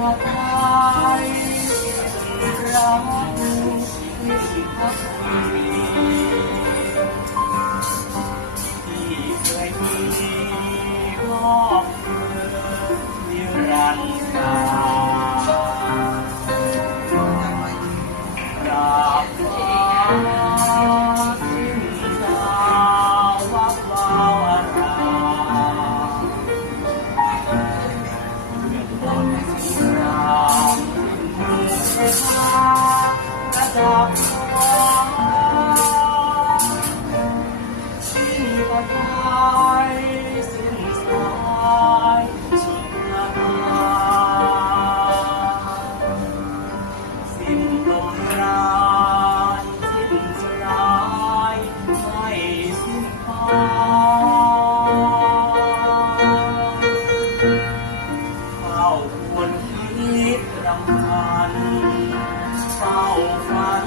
วาใครรักที่พัก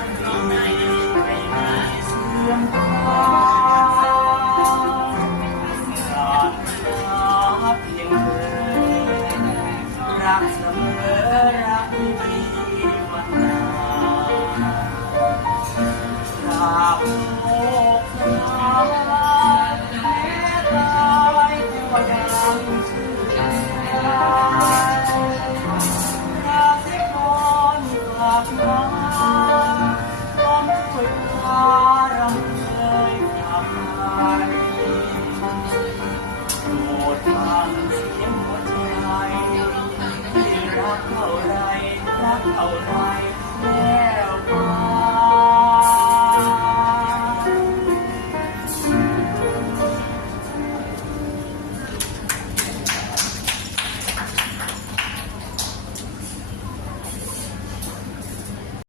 Amen. รักเท่าไรรักเท่าไร